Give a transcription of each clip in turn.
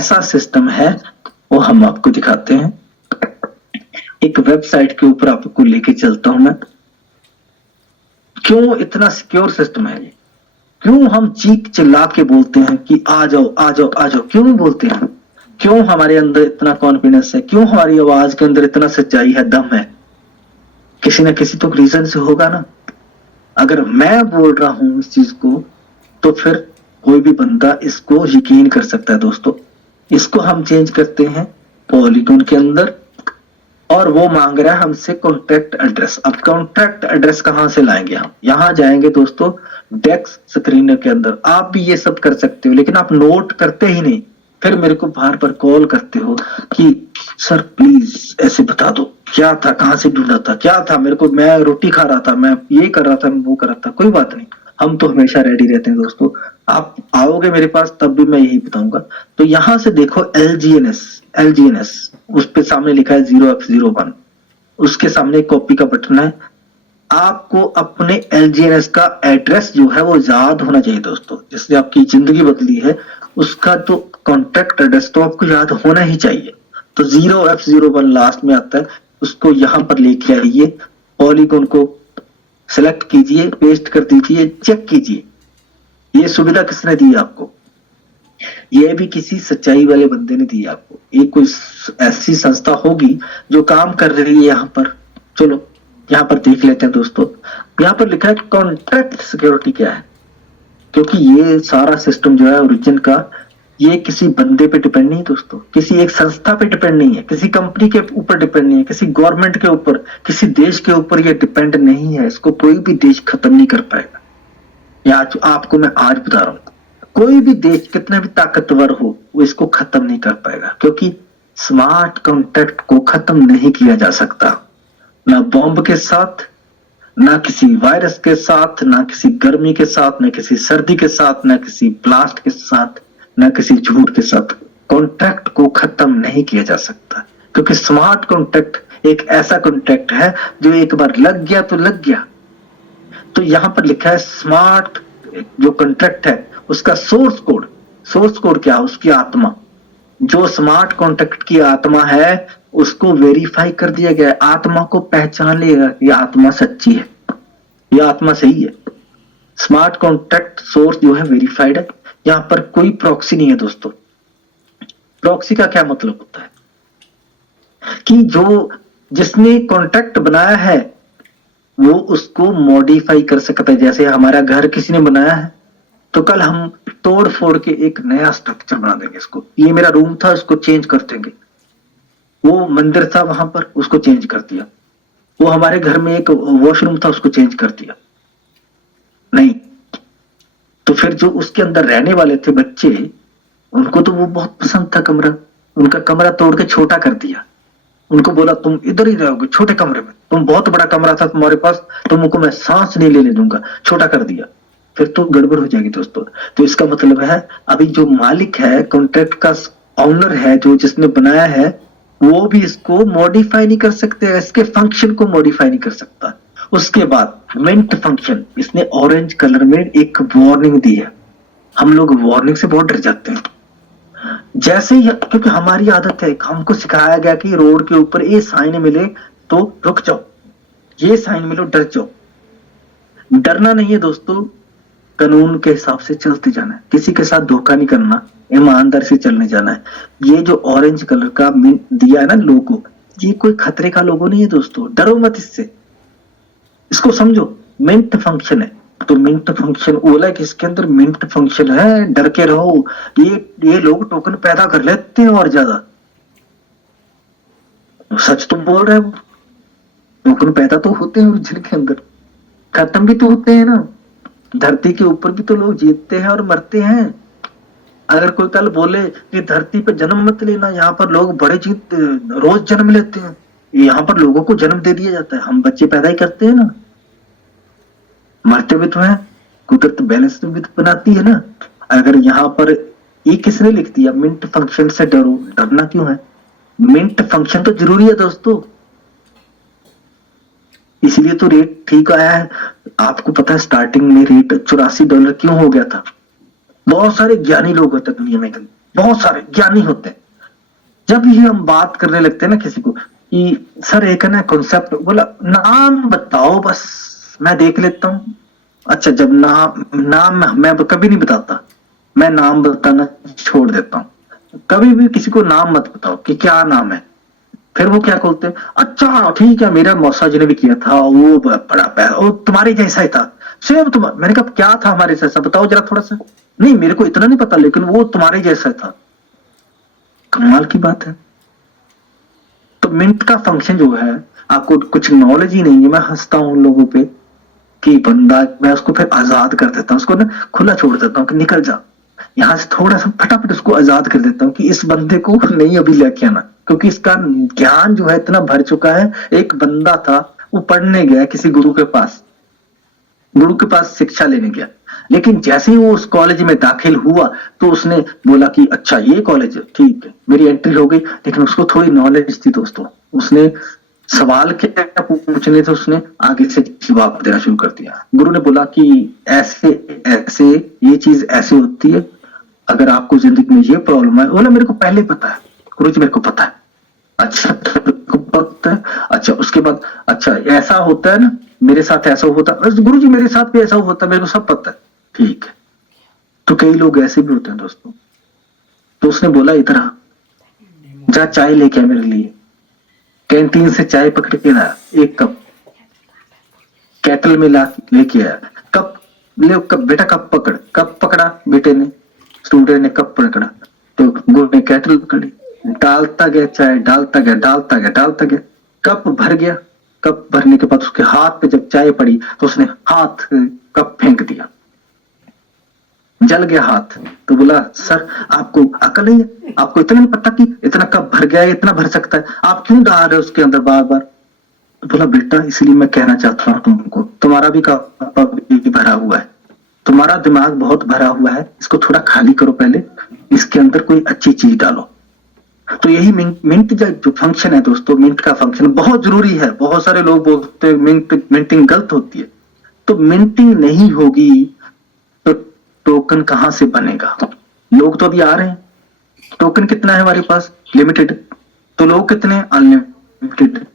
कैसा सिस्टम है वो हम आपको दिखाते हैं। एक वेबसाइट के ऊपर आपको लेके चलता हूं मैं। क्यों इतना सिक्योर सिस्टम है ये? क्यों हम चीख चिल्ला के बोलते हैं कि आ जाओ आ जाओ आ जाओ? क्यों बोलते हैं? क्यों हमारे अंदर इतना कॉन्फिडेंस है? क्यों हमारी आवाज के अंदर इतना सच्चाई है, दम है? किसी ना किसी तो रीजन से होगा ना। अगर मैं बोल रहा हूं इस चीज को तो फिर कोई भी बंदा इसको यकीन कर सकता है दोस्तों। इसको हम चेंज करते हैं पॉलीगॉन के अंदर और वो मांग रहा है हमसे कॉन्टैक्ट एड्रेस। अब कॉन्टैक्ट एड्रेस कहां से लाएंगे हम? यहां जाएंगे दोस्तों डेस्क स्क्रीनर के अंदर। आप भी ये सब कर सकते हो लेकिन आप नोट करते ही नहीं, फिर मेरे को बार बार कॉल करते हो कि सर प्लीज ऐसे बता दो क्या था, कहां से ढूंढा था, क्या था, मेरे को, मैं रोटी खा रहा था, मैं ये कर रहा था, मैं वो कर रहा था। कोई बात नहीं, हम तो हमेशा रेडी रहते हैं दोस्तों। आप आओगे मेरे पास तब भी मैं यही बताऊंगा। तो यहां से देखो LGNS उस पे सामने लिखा है 0x01, उसके सामने कॉपी का बटन है। आपको अपने LGNS का एड्रेस जो है वो याद होना चाहिए दोस्तों। जिसने आपकी जिंदगी बदली है उसका तो कॉन्टैक्ट एड्रेस तो आपको याद होना ही चाहिए। तो 0x01 लास्ट में आता है, उसको यहां पर लेके आइए, पॉलीगॉन को सिलेक्ट कीजिए, पेस्ट कर दीजिए, चेक कीजिए। ये सुविधा किसने दी आपको? ये भी किसी सच्चाई वाले बंदे ने दी आपको। ये कोई ऐसी संस्था होगी जो काम कर रही है यहाँ पर। चलो यहाँ पर देख लेते हैं दोस्तों। यहाँ पर लिखा है कॉन्ट्रैक्ट सिक्योरिटी क्या है, क्योंकि ये सारा सिस्टम जो है ओरिजिन का, ये किसी बंदे पे डिपेंड नहीं दोस्तों, किसी एक संस्था पे डिपेंड नहीं है, किसी कंपनी के ऊपर डिपेंड नहीं है, किसी गवर्नमेंट के ऊपर, किसी देश के ऊपर ये डिपेंड नहीं है। इसको कोई भी देश खत्म नहीं कर पाएगा। या आपको मैं आज बता रहा हूं, कोई भी देश कितना भी ताकतवर हो वो इसको खत्म नहीं कर पाएगा, क्योंकि स्मार्ट कॉन्ट्रैक्ट को खत्म नहीं किया जा सकता। ना बॉम्ब के साथ, ना किसी वायरस के साथ, ना किसी गर्मी के साथ, ना किसी सर्दी के साथ, ना किसी ब्लास्ट के साथ, ना किसी झूठ के साथ कॉन्ट्रैक्ट को खत्म नहीं किया जा सकता। क्योंकि स्मार्ट कॉन्ट्रैक्ट एक ऐसा कॉन्ट्रैक्ट है जो एक बार लग गया तो लग गया। तो यहां पर लिखा है स्मार्ट जो कॉन्ट्रैक्ट है उसका सोर्स कोड क्या है? उसकी आत्मा, जो स्मार्ट कॉन्ट्रैक्ट की आत्मा है उसको वेरीफाई कर दिया गया है। आत्मा को पहचान लिएगा ये आत्मा सच्ची है, ये आत्मा सही है। स्मार्ट कॉन्ट्रैक्ट सोर्स जो है वेरीफाइड है। यहां पर कोई प्रॉक्सी नहीं है दोस्तों। प्रॉक्सी का क्या मतलब होता है कि जो जिसने कॉन्ट्रैक्ट बनाया है वो उसको मॉडिफाई कर सकता है। जैसे हमारा घर किसी ने बनाया है तो कल हम तोड़ फोड़ के एक नया स्ट्रक्चर बना देंगे। इसको, ये मेरा रूम था उसको चेंज कर देंगे, वो मंदिर था वहां पर उसको चेंज कर दिया, वो हमारे घर में एक वॉशरूम था उसको चेंज कर दिया। नहीं, तो फिर जो उसके अंदर रहने वाले थे बच्चे, उनको तो वो बहुत पसंद था कमरा, उनका कमरा तोड़ के छोटा कर दिया। उनको बोला तुम इधर ही रहोगे छोटे कमरे में, तुम बहुत बड़ा कमरा था तुम्हारे पास, तुमको मैं सांस नहीं लेने दूंगा, छोटा कर दिया। फिर तो गड़बड़ हो जाएगी दोस्तों। तो इसका मतलब है अभी जो मालिक है, कॉन्ट्रैक्ट का ऑनर है, जो जिसने बनाया है, वो भी इसको मॉडिफाई नहीं कर सकते, इसके फंक्शन को मॉडिफाई नहीं कर सकता। उसके बाद मिंट फंक्शन, इसने ऑरेंज कलर में एक वार्निंग दी है। हम लोग वार्निंग से बहुत डर जाते हैं। जैसे ही, क्योंकि हमारी आदत है, हमको सिखाया गया कि रोड के ऊपर ये साइन मिले तो रुक जाओ, ये साइन मिलो डर जाओ। डरना नहीं है दोस्तों, कानून के हिसाब से चलते जाना है, किसी के साथ धोखा नहीं करना, ईमानदार से चलने जाना है। ये जो ऑरेंज कलर का दिया है ना लोगो, ये कोई खतरे का लोगो नहीं है दोस्तों, डरो मत इससे, इसको समझो मिंट फंक्शन है। तो मिंट फंक्शन बोला कि इसके अंदर मिंट फंक्शन है, डर के रहो। ये लोग टोकन पैदा कर लेते हैं और ज्यादा, सच तो बोल रहे हैं, टोकन पैदा तो होते हैं ओरिजिन के अंदर, खत्म भी तो होते हैं ना। धरती के ऊपर भी तो लोग जीतते हैं और मरते हैं। अगर कोई कल बोले कि धरती पे जन्म मत लेना, यहाँ पर लोग बड़े रोज जन्म लेते हैं, यहाँ पर लोगों को जन्म दे दिया जाता है, हम बच्चे पैदा ही करते हैं ना, मरते भी तो है, कुदरत बैलेंस भी तो बनाती है ना। अगर यहाँ पर ये किसने लिख दिया मिंट फंक्शन से डरो, डरना क्यों है? मिंट फंक्शन तो जरूरी है दोस्तों, इसलिए तो रेट ठीक आया है। आपको पता है स्टार्टिंग में रेट $84 क्यों हो गया था? बहुत सारे ज्ञानी लोग होते दुनिया में, बहुत सारे ज्ञानी होते हैं। जब ये हम बात करने लगते हैं ना किसी को कि सर एक है ना कॉन्सेप्ट, बोला नाम बताओ बस मैं देख लेता हूँ। अच्छा, जब नाम नाम मैं कभी नहीं बताता, मैं नाम बताना छोड़ देता हूँ। कभी भी किसी को नाम मत बताओ कि क्या नाम है। फिर वो क्या बोलते हैं, अच्छा ठीक है मेरा मौसा जी ने भी किया था, वो बड़ा पैर वो तुम्हारे जैसा ही था सेम तुम। मैंने कहा क्या था हमारे जैसा, बताओ जरा थोड़ा सा। नहीं मेरे को इतना नहीं पता, लेकिन वो तुम्हारे जैसा था। कमाल की बात है। तो मिंट का फंक्शन जो है, आपको कुछ नॉलेज ही नहीं है, मैं हंसता हूँ उन लोगों पे कि बंदा, मैं उसको फिर आजाद कर देता हूँ, उसको ना खुला छोड़ देता हूँ कि निकल जा यहां से, थोड़ा सा फटाफट उसको आजाद कर देता हूँ कि इस बंदे को नहीं अभी लेके आना, क्योंकि इसका ज्ञान जो है इतना भर चुका है। एक बंदा था, वो पढ़ने गया किसी गुरु के पास, गुरु के पास शिक्षा लेने गया, लेकिन जैसे ही वो उस कॉलेज में दाखिल हुआ तो उसने बोला कि अच्छा ये कॉलेज है, ठीक है मेरी एंट्री हो गई। लेकिन उसको थोड़ी नॉलेज थी दोस्तों, उसने सवाल क्या पूछने थे, उसने आगे से जवाब देना शुरू कर दिया। गुरु ने बोला कि ऐसे ऐसे ये चीज ऐसे होती है, अगर आपको जिंदगी में ये प्रॉब्लम है। बोला मेरे को पहले पता है गुरु जी, मेरे को पता है। अच्छा मेरे को पता है। अच्छा उसके बाद, अच्छा ऐसा होता है ना, मेरे साथ ऐसा होता है गुरु जी, मेरे साथ भी ऐसा होता है, मेरे को सब पता है। ठीक है, तो कई लोग ऐसे भी होते हैं दोस्तों। तो उसने बोला इधर आ, जा चाय लेके आ मेरे लिए। कैंटीन से चाय पकड़ के लाया, एक कप कैटल में ला लेके आया। कप ले, कप बेटा कप पकड़, कप पकड़ा बेटे ने, स्टूडेंट ने कप पकड़ा, तो गुरु ने कैटल पकड़ी, डालता गया चाय, डालता गया डालता गया डालता गया, कप भर गया। कप भरने के बाद उसके हाथ पे जब चाय पड़ी तो उसने हाथ कप फेंक दिया, जल गया हाथ। तो बोला सर आपको अकल नहीं है, आपको इतना नहीं पता कि इतना कप भर गया है, इतना भर सकता है, आप क्यों डाल रहे हो उसके अंदर बार बार। बोला बेटा इसलिए मैं कहना चाहता हूँ तुमको, तुम्हारा भी कप भरा हुआ है, तुम्हारा दिमाग बहुत भरा हुआ है, इसको थोड़ा खाली करो पहले, इसके अंदर कोई अच्छी चीज डालो। तो यही मिंट जो फंक्शन है दोस्तों, मिंट का फंक्शन बहुत जरूरी है। बहुत सारे लोग बोलते हैं मिंटिंग गलत होती है, तो मिंटिंग नहीं होगी तो टोकन कहां से बनेगा। लोग तो अभी आ रहे हैं, टोकन कितना है हमारे पास, लिमिटेड। तो लोग कितने, अनलिमिटेड।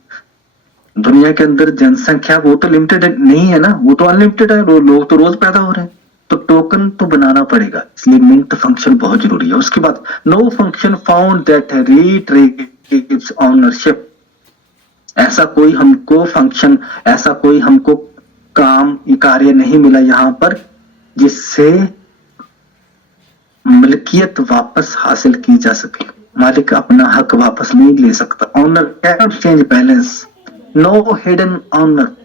दुनिया के अंदर जनसंख्या वो तो लिमिटेड नहीं है ना, वो तो अनलिमिटेड है, लोग तो रोज पैदा हो रहे हैं। तो टोकन तो बनाना पड़ेगा, इसलिए मिंट फंक्शन बहुत जरूरी है। उसके बाद no function found that retrieves ownership. ऐसा कोई हमको फंक्शन, ऐसा कोई हमको काम कार्य नहीं मिला यहाँ पर जिससे मिल्कियत वापस हासिल की जा सके। मालिक अपना हक वापस नहीं ले सकता। Owner cannot change balance, no hidden owner,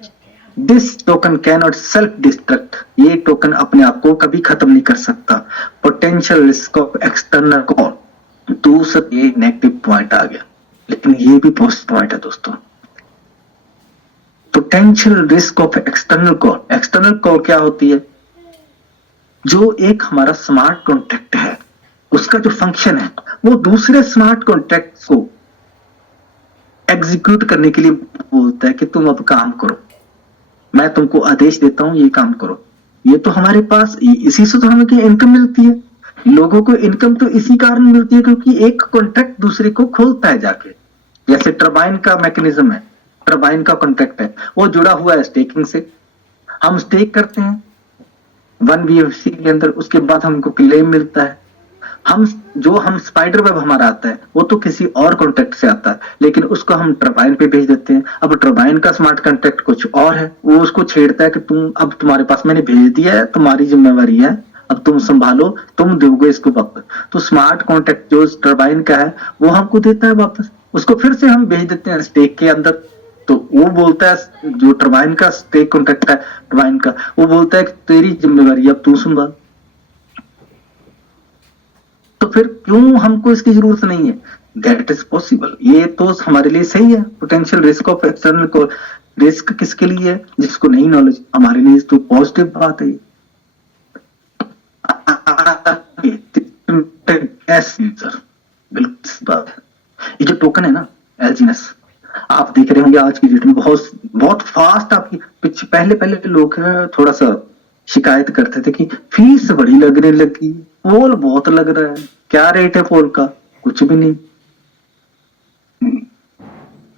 this token cannot self destruct. ये टोकन अपने आप को कभी खत्म नहीं कर सकता। Potential risk of external call, दूसरा ये नेगेटिव पॉइंट आ गया, लेकिन ये भी पॉजिटिव पॉइंट है दोस्तों। Potential risk of external call, external call क्या होती है, जो एक हमारा स्मार्ट कॉन्ट्रैक्ट है, उसका जो फंक्शन है वो दूसरे स्मार्ट कॉन्ट्रैक्ट को एग्जीक्यूट करने के लिए बोलता है कि तुम अब काम करो, मैं तुमको आदेश देता हूं ये काम करो। ये तो हमारे पास इसी से तो हमें इनकम मिलती है। लोगों को इनकम तो इसी कारण मिलती है क्योंकि एक कॉन्ट्रैक्ट दूसरे को खोलता है जाके। जैसे टरबाइन का मैकेनिज्म है, टरबाइन का कॉन्ट्रैक्ट है, वो जुड़ा हुआ है स्टेकिंग से। हम स्टेक करते हैं 1 BFC के अंदर, उसके बाद हमको क्लेम मिलता है। हम स्पाइडर वेब हमारा आता है वो तो किसी और कॉन्ट्रैक्ट से आता है, लेकिन उसको हम टरबाइन पे भेज देते हैं। अब टरबाइन का स्मार्ट कॉन्ट्रैक्ट कुछ और है, वो उसको छेड़ता है कि तुम अब तुम्हारे पास मैंने भेज दिया है, तुम्हारी जिम्मेवारी है, अब तुम संभालो, तुम दोगे इसको वापस। तो स्मार्ट कॉन्ट्रैक्ट जो टरबाइन का है वो हमको देता है वापस, उसको फिर से हम भेज देते हैं स्टेक के अंदर। तो वो बोलता है, जो टरबाइन का स्टेक कॉन्ट्रैक्ट है टरबाइन का, वो बोलता है कि तेरी जिम्मेवारी अब तू संभाल। तो फिर क्यों हमको इसकी जरूरत नहीं है, दैट इज पॉसिबल। ये तो हमारे लिए सही है। पोटेंशियल रिस्क ऑफ एक्सटर्नल को, रिस्क किसके लिए है, जिसको नहीं नॉलेज, हमारे लिए तो पॉजिटिव बात है। बिल्कुल बात है। ये जो टोकन है ना एलजीएस, आप देख रहे होंगे आज की डेट में बहुत बहुत फास्ट आपकी पहले लोग थोड़ा सा शिकायत करते थे कि फीस बड़ी लगने लगी, पोल बहुत लग रहा है। क्या रेट है पोल का? कुछ भी नहीं।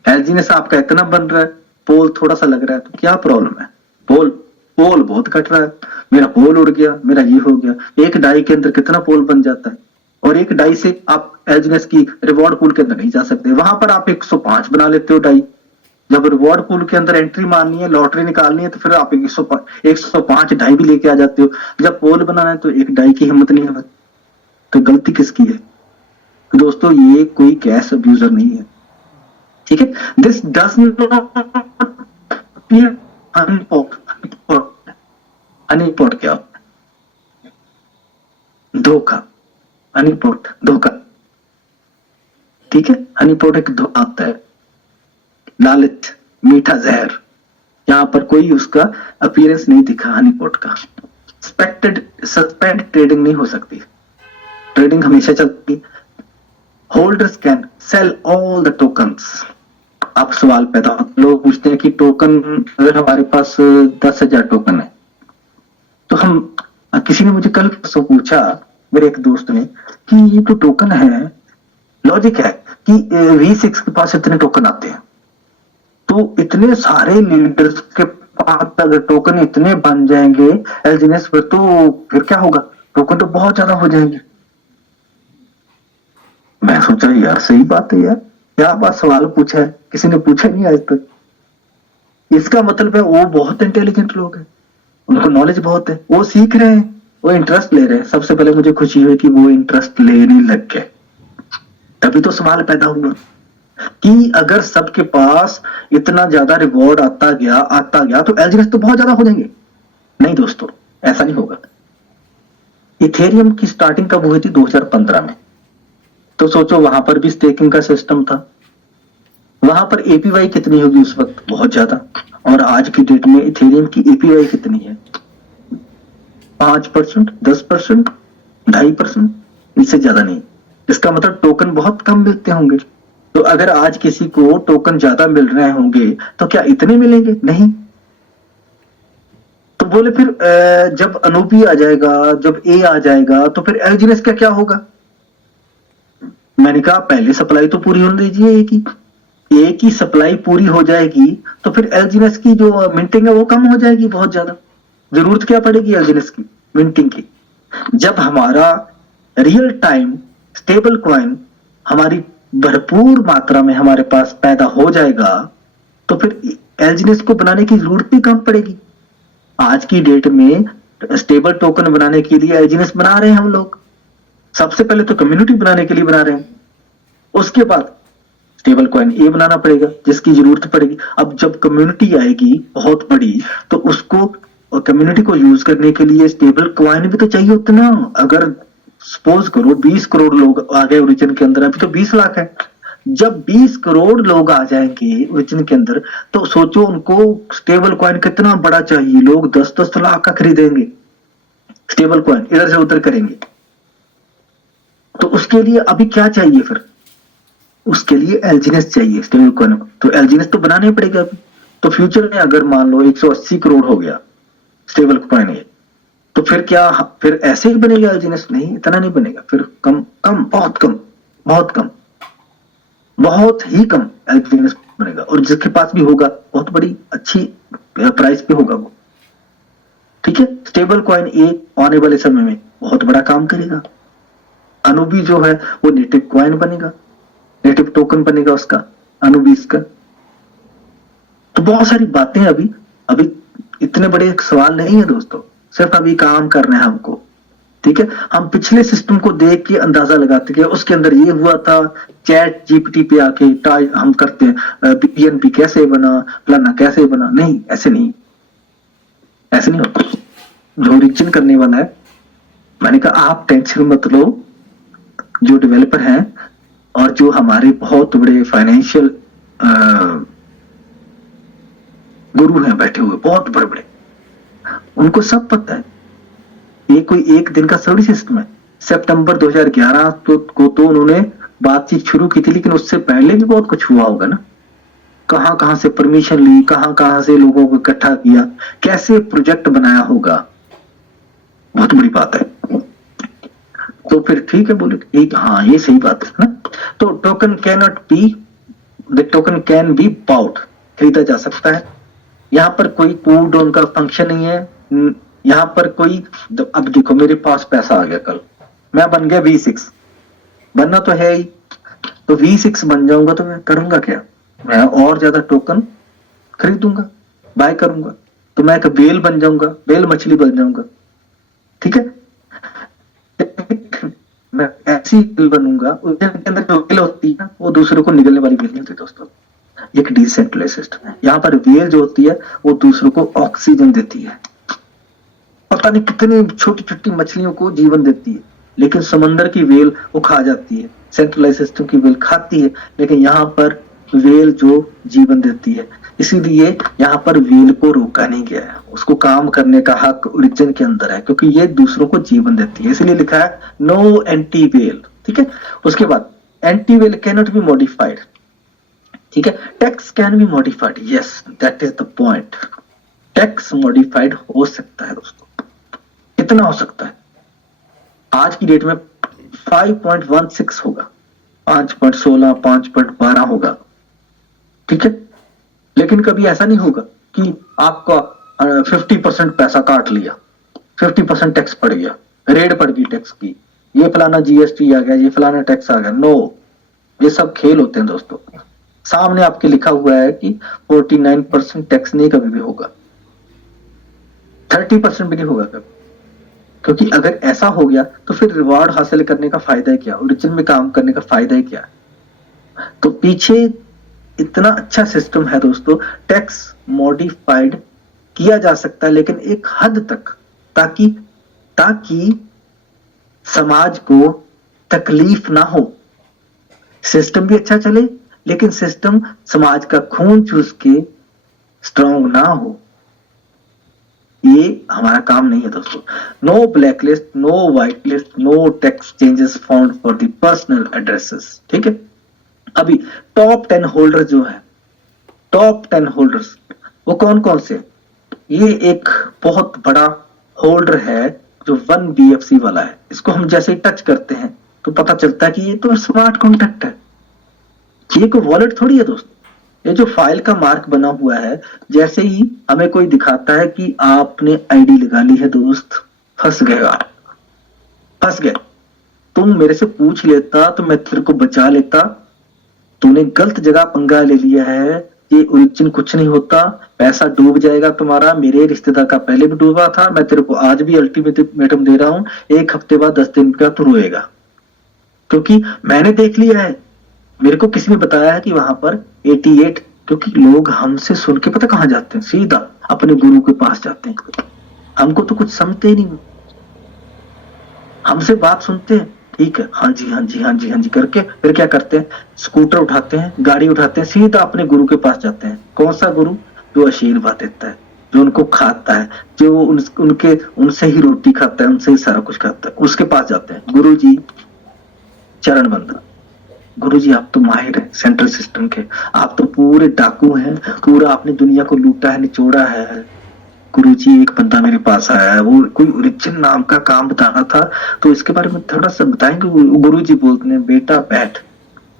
एलजीनेस आपका इतना बन रहा है, पोल थोड़ा सा लग रहा है, तो क्या प्रॉब्लम है? पोल पोल बहुत कट रहा है, मेरा पोल उड़ गया, मेरा ये हो गया। एक डाई के अंदर कितना पोल बन जाता है, और एक डाई से आप एलजीनेस की रिवॉर्ड पूल के अंदर नहीं जा सकते। वहां पर आप 105 बना लेते हो डाई। जब रिवॉर्ड पूल के अंदर एंट्री मारनी है, लॉटरी निकालनी है, तो फिर आप 105 डाई भी लेके आ जाते हो। जब पोल बनाना है तो एक डाई की हिम्मत नहीं है। तो गलती किसकी है? दोस्तों, ये कोई कैश अब्यूजर नहीं है, ठीक है। दिस डज नॉट अपीयर अनइम्पोर्ट क्या होता है? धोखा। अनइम्पोर्ट धोखा, ठीक है। अनइम्पोर्ट एक धोखा आता है, लालच, मीठा जहर। यहां पर कोई उसका अपीयरेंस नहीं दिखा हनीपोर्ट का। सस्पेंड ट्रेडिंग नहीं हो सकती, ट्रेडिंग हमेशा चलती। Holders can sell all the tokens. अब सवाल पैदा होता है, लोग पूछते हैं कि टोकन, अगर हमारे पास 10,000 टोकन है तो हम, किसी ने मुझे कल परसों पूछा, मेरे एक दोस्त ने, कि ये तो टोकन है, लॉजिक है कि V6 के पास इतने टोकन आते हैं, तो इतने सारे लीडर्स के पास अगर टोकन इतने बन जाएंगे एलजीनेस पर, तो फिर क्या होगा? टोकन तो बहुत ज्यादा हो जाएंगे। मैं सोचा यार सही बात है यार, क्या बात सवाल पूछा है, किसी ने पूछा नहीं आज तक। इसका मतलब है वो बहुत इंटेलिजेंट लोग हैं, उनको नॉलेज बहुत है, वो सीख रहे हैं, वो इंटरेस्ट ले रहे हैं। सबसे पहले मुझे खुशी हुई कि वो इंटरेस्ट लेने लग गए, तभी तो सवाल पैदा हुआ कि अगर सबके पास इतना ज्यादा रिवॉर्ड आता गया तो एलजीनेस तो बहुत ज्यादा हो जाएंगे। नहीं दोस्तों, ऐसा नहीं होगा। इथेरियम की स्टार्टिंग कब हुई थी? 2015 में। तो सोचो, वहां पर भी स्टेकिंग का सिस्टम था, वहां पर एपीवाई कितनी होगी उस वक्त? बहुत ज्यादा। और आज की डेट में इथेरियम की एपीवाई कितनी है? 5%, 10%, 2.5%, इससे ज्यादा नहीं। इसका मतलब टोकन बहुत कम मिलते होंगे। तो अगर आज किसी को टोकन ज्यादा मिल रहे होंगे तो क्या इतने मिलेंगे? नहीं। तो बोले फिर जब अनूपी आ जाएगा, जब ए आ जाएगा, तो फिर एलजीनेस का क्या होगा? मैंने कहा पहले सप्लाई तो पूरी होने दीजिए, ए की सप्लाई पूरी हो जाएगी तो फिर एलजीनेस की जो मिंटिंग है वो कम हो जाएगी बहुत ज्यादा। जरूरत क्या पड़ेगी एलजीनेस की मिंटिंग की? जब हमारा रियल टाइम स्टेबल कॉइन हमारी भरपूर मात्रा में हमारे पास पैदा हो जाएगा तो फिर एलजीनेस को बनाने की जरूरत भी कम पड़ेगी। आज की डेट में स्टेबल टोकन बनाने के लिए एलजीनेस बना रहे हैं हम लोग। सबसे पहले तो कम्युनिटी बनाने के लिए बना रहे हैं, उसके बाद स्टेबल कॉइन ए बनाना पड़ेगा जिसकी जरूरत पड़ेगी। अब जब कम्युनिटी आएगी बहुत बड़ी तो उसको, कम्युनिटी को यूज करने के लिए स्टेबल कॉइन भी तो चाहिए उतना। अगर सपोज करो 20 करोड़ लोग आ गए ओरिजिन के अंदर, अभी तो 20 लाख है। जब 20 करोड़ लोग आ जाएंगे ओरिजिन के अंदर तो सोचो उनको स्टेबल कॉइन कितना बड़ा चाहिए। लोग 10-10 लाख का खरीदेंगे स्टेबल कॉइन, इधर से उधर करेंगे। तो उसके लिए अभी क्या चाहिए फिर? उसके लिए एलजीनेस चाहिए स्टेबल कॉइन। तो एलजीनेस तो बनाने पड़ेगा अभी। तो फ्यूचर में अगर मान लो 180 करोड़ हो गया स्टेबल कॉइन है, तो फिर क्या, फिर ऐसे ही बनेगा एलजीनेस? नहीं, इतना नहीं बनेगा। फिर कम कम, बहुत कम, बहुत कम, बहुत ही कम एलजीनेस बनेगा। और जिसके पास भी होगा बहुत बड़ी अच्छी प्राइस पे होगा वो, ठीक है। स्टेबल कॉइन ए आने वाले समय में बहुत बड़ा काम करेगा। अनुबी जो है वो नेटिव कॉइन बनेगा, नेटिव टोकन बनेगा उसका, अनुबीस का। तो बहुत सारी बातें अभी अभी इतने बड़े एक सवाल नहीं है दोस्तों, सिर्फ अभी काम करना है हमको, ठीक है। हम पिछले सिस्टम को देख के अंदाजा लगाते कि उसके अंदर ये हुआ था, चैट जीपीटी पे आके ट्राई हम करते हैं बीएनपी कैसे बना, फलाना कैसे बना। नहीं, ऐसे नहीं, ऐसे नहीं होता। जो ओरिजिन करने वाला है, मैंने कहा आप टेंशन मत लो। जो डेवलपर हैं और जो हमारे बहुत बड़े फाइनेंशियल गुरु हैं बैठे हुए, बहुत बड़े बड़े, उनको सब पता है। ये कोई एक दिन का थोड़ी सिस्टम है। सितंबर 2011 को तो उन्होंने बातचीत शुरू की थी, लेकिन उससे पहले भी बहुत कुछ हुआ होगा ना। कहां से परमिशन ली, कहां से लोगों को इकट्ठा किया, कैसे प्रोजेक्ट बनाया होगा, बहुत बड़ी बात है। तो फिर ठीक है, बोले ठीक, हाँ ये सही बात है ना। तो token can not be, the token can be bought, खरीदा जा सकता है। यहाँ पर कोई कूड उनका फंक्शन नहीं है। यहाँ पर कोई, अब देखो मेरे पास पैसा आ गया, कल मैं बन गया V6, बनना तो है ही, तो V6 बन जाऊंगा तो मैं करूंगा क्या, मैं और ज्यादा टोकन खरीदूंगा, बाय करूंगा, तो मैं एक वेल बन जाऊंगा, वेल मछली बन जाऊंगा, ठीक है। मैं ऐसी वेल बनूंगा, उसके अंदर जो वेल होती है ना, वो दूसरों को निगलने वाली वेल नहीं होती दोस्तों। एक डिसेंट्रलाइज्ड सिस्टम है। यहाँ पर वेल जो होती है वो दूसरों को ऑक्सीजन देती है, पता नहीं कितनी छोटी छोटी मछलियों को जीवन देती है, लेकिन समंदर की वेल वो खा जाती है, सेंट्रलाइज सिस्टम की वेल खाती है, लेकिन यहाँ पर वेल जो जीवन देती है, इसीलिए यहाँ पर वेल को रोका नहीं गया है, उसको काम करने का हक ओरिजिन के अंदर है, क्योंकि ये दूसरों को जीवन देती है, इसलिए लिखा है नो एंटी वेल, ठीक है। उसके बाद anti well can not be modified, ठीक है। Tax can be modified, yes that is the point, tax modified हो सकता है दोस्तों। कितना हो सकता है, आज की डेट में 5.16 होगा, 5.16, 5.12 होगा, ठीक है। लेकिन कभी ऐसा नहीं होगा कि आपका 50% पैसा काट लिया, 50% टैक्स पड़ गया, रेड पड़ गई टैक्स की, ये फलाना GST आ गया, ये फलाना टैक्स आ गया। नो, ये सब खेल होते हैं दोस्तों। सामने आपके लिखा हुआ है कि 49% टैक्स नहीं कभी भी होगा, 30% भी नहीं होगा कभी, क्योंकि अगर ऐसा हो गया तो फिर रिवॉर्ड हासिल करने का फायदा है क्या, ओरिजिन में काम करने का फायदा है क्या। तो पीछे इतना अच्छा सिस्टम है दोस्तों, टैक्स मॉडिफाइड किया जा सकता है, लेकिन एक हद तक, ताकि ताकि समाज को तकलीफ ना हो, सिस्टम भी अच्छा चले, लेकिन सिस्टम समाज का खून चूस के स्ट्रांग ना हो, ये हमारा काम नहीं है दोस्तों। No black list, no white list, no tax changes found for the personal addresses, ठीक है। अभी टॉप 10 होल्डर जो है, टॉप 10 होल्डर्स वो कौन कौन से, ये एक बहुत बड़ा होल्डर है जो 1 BFC वाला है। इसको हम जैसे ही टच करते हैं तो पता चलता है कि ये तो स्मार्ट कॉन्ट्रैक्ट है, ये कोई वॉलेट थोड़ी है दोस्तों। ये जो फाइल का मार्क बना हुआ है, जैसे ही हमें कोई दिखाता है कि आपने आईडी लगा ली है दोस्त, फंस गए आप, फंस गए। तुम मेरे से पूछ लेता तो मैं तेरे को बचा लेता, तूने गलत जगह पंगा ले लिया है, ये ओरिजिन कुछ नहीं होता, पैसा डूब जाएगा तुम्हारा, मेरे रिश्तेदार का पहले भी डूबा था, मैं तेरे को आज भी अल्टीमेटम दे रहा हूं, 1 हफ्ते बाद 10 दिन का तू रोएगा, क्योंकि मैंने देख लिया है, मेरे को किसी ने बताया है कि वहां पर 88, क्योंकि लोग हमसे सुन के पता कहां जाते हैं, सीधा अपने गुरु के पास जाते हैं। हमको तो कुछ समझते ही नहीं, हमसे बात सुनते हैं, ठीक है, हाँ जी हाँ जी हाँ जी हाँ जी करके फिर क्या करते हैं, स्कूटर उठाते हैं, गाड़ी उठाते हैं, सीधा अपने गुरु के पास जाते हैं। कौन सा गुरु, जो आशीर्वाद देता है, जो उनको खाता है, जो उनके उनसे ही रोटी खाता है, उनसे ही सारा कुछ खाता है, उसके पास जाते हैं। गुरु जी चरण बंदना, गुरु जी आप तो माहिर है सेंट्रल सिस्टम के, आप तो पूरे डाकू हैं, पूरा आपने दुनिया को लूटा है, निचोड़ा है। गुरु जी एक बंदा मेरे पास आया है, वो कोई ओरिजिन नाम का काम बताना था, तो इसके बारे में थोड़ा सा बताएंगे। गुरु जी बोलते हैं बेटा बैठ,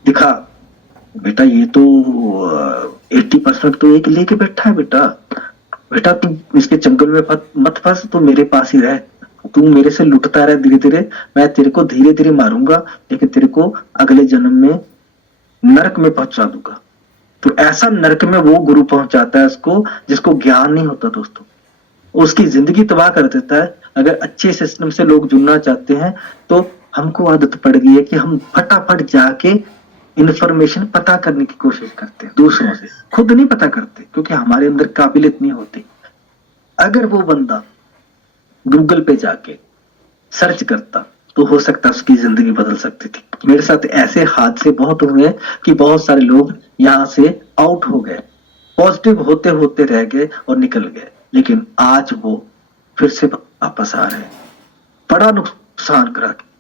दिखा बेटा, ये तो 80% तो एक लेके बैठा है बेटा, बेटा तू इसके जंगल में मत फंस, तू मेरे पास ही रह, तू मेरे से लुटता रहे धीरे धीरे, मैं तेरे को धीरे धीरे मारूंगा, लेकिन तेरे को अगले जन्म में नरक में पहुंचा दूंगा। तो ऐसा नरक में वो गुरु पहुंचाता है उसको जिसको ज्ञान नहीं होता दोस्तों, उसकी जिंदगी तबाह कर देता है। अगर अच्छे सिस्टम से लोग जुड़ना चाहते हैं तो हमको आदत पड़ गई है कि हम फटाफट जाके इंफॉर्मेशन पता करने की कोशिश करते हैं दूसरों से, खुद नहीं पता करते, क्योंकि हमारे अंदर काबिलियत नहीं होती। अगर वो बंदा गूगल पे जाके सर्च करता तो हो सकता उसकी जिंदगी बदल सकती थी। मेरे साथ ऐसे हादसे बहुत हुए कि बहुत सारे लोग यहाँ से आउट हो गए, पॉजिटिव होते होते रह गए और निकल गए, लेकिन आज वो फिर से वापस आ रहे हैं, बड़ा नुकसान करा के,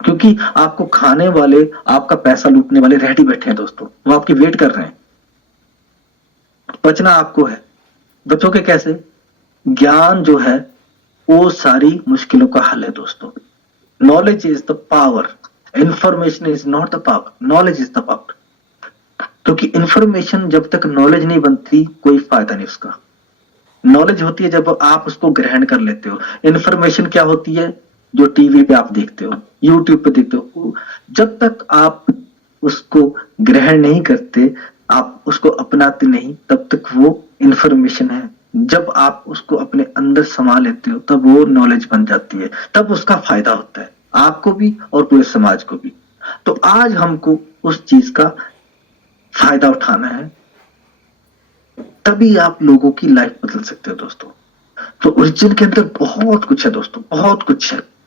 क्योंकि आपको खाने वाले, आपका पैसा लूटने वाले रेडी बैठे हैं दोस्तों, वो आपकी वेट कर रहे हैं। बचना आपको है, बचोगे कैसे, ज्ञान जो है वो सारी मुश्किलों का हल है दोस्तों। Knowledge is the power, information is not the power, knowledge is the power. क्योंकि इंफॉर्मेशन जब तक नॉलेज नहीं बनती कोई फायदा नहीं उसका। नॉलेज होती है जब आप उसको ग्रहण कर लेते हो। इंफॉर्मेशन क्या होती है? जो टीवी पे आप देखते हो, यूट्यूब पे देखते हो, जब तक आप उसको ग्रहण नहीं करते, आप उसको अपनाते नहीं, तब तक वो इंफॉर्मेशन है। जब आप उसको अपने अंदर समा लेते हो तब वो नॉलेज बन जाती है, तब उसका फायदा होता है आपको भी और पूरे समाज को भी। तो आज हमको उस चीज का फायदा उठाना है, तभी आप लोगों की लाइफ बदल सकते हो दोस्तों। तो ओरिजिन के अंदर बहुत कुछ है दोस्तों, बहुत कुछ है।